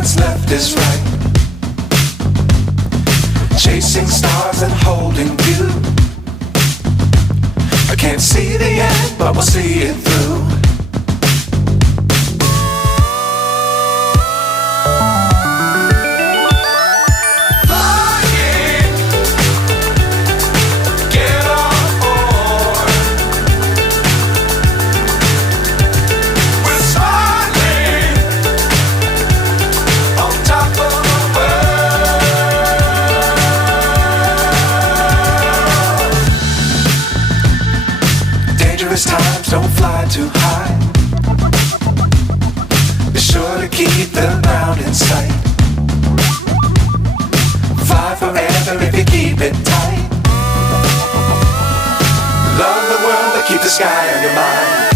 what's left is right. Chasing stars and holding you. I can't see the end, but we'll see it through. Times don't fly too high. Be sure to keep the ground in sight. Fly forever if you keep it tight. Love the world but keep the sky on your mind.